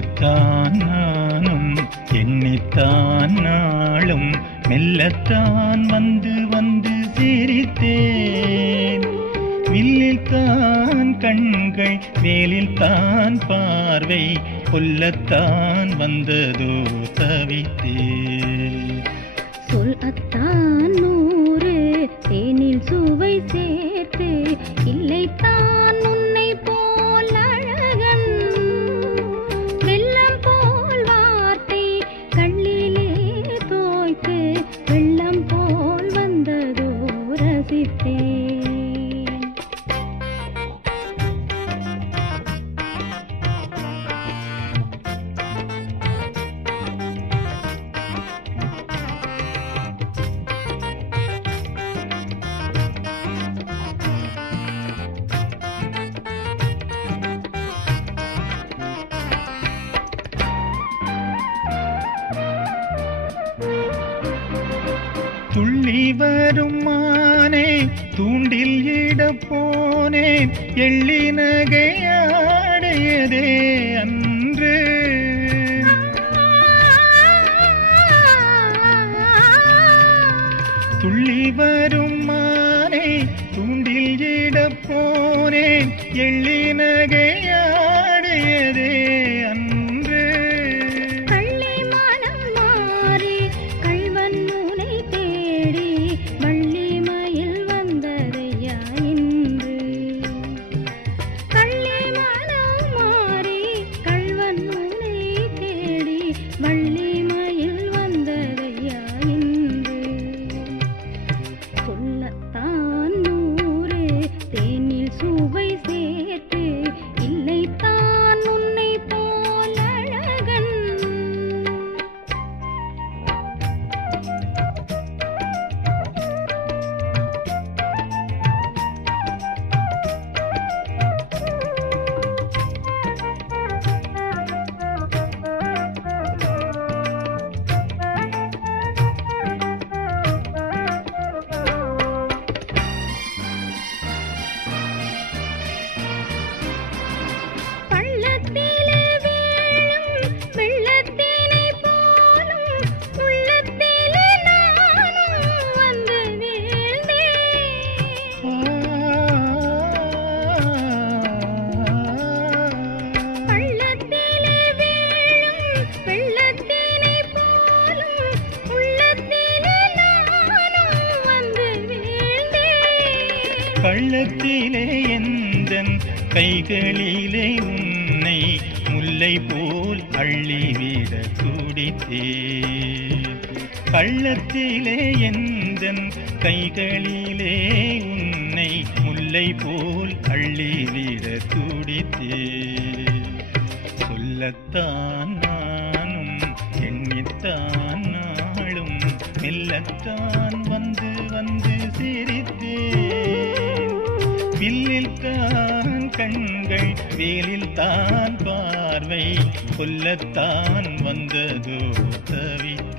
சொல்லத்தான் நானும் எண்ணித்தான் நாளும் மெல்லத்தான் வந்து வந்து சிரித்தேன். வில்லில் தான் கண்கள் வேலில் தான் பார்வை கொல்லத்தான் வந்ததோ தவித்தேன். சொல் அத்தான் நூறு தேனில் சுவை சேர்த்து இல்லைத்தான் உன்னை போல் அழகன். வெள்ளம் போல் வார்த்தை கண்ணிலே தோய்த்து வெள்ளம் போல் வந்ததோ ரசித்தேன். துள்ளி வரும் மானே தூண்டில் இட போனேன் எள்ளி நகையாடையதே அன்று. துள்ளி வரும் மானே தூண்டில் இட போனேன் எள்ளி நகையாடையதே அன்று. கள்ளி மனம் மாறி கள்வன் நூலை தேடி வள்ளி மயில் வந்ததையா இன்று. கள்ளி மனம் மாறி கள்வன் நூலை தேடி வள்ளி மயில் வந்ததையா இன்று. சொல்லத்தான் நூறு தேனில் சுவை சேர்த்து இல்லைத்தான் உன்னை போல் அழகன். பள்ளத்திலே வீழும் வெள்ளத்தினை போலும் உள்ளத்திலே நானும் வந்து வீழ்ந்தேன். பள்ளத்திலே வீழும் வெள்ளத்தினை போலும் உள்ளத்திலே நானும் வந்து வீழ்ந்தேன். கள்ளத்திலே எந்தன் கைகளிலே உன்னை முல்லை போல் அள்ளிவிட துடித்தேன். கள்ளத்திலே எந்தன் கைகளிலே உன்னை முல்லை போல் அள்ளிவிட துடித்தேன். சொல்லத்தான் நானும் எண்ணித்தான் நாளும் மெல்லத்தான் வந்து வந்து சிரித்தேன். வில்லில் தான் கண்கள் வேலில் தான் பார்வை கொல்லத்தான் வந்ததோ தவித்தேன்.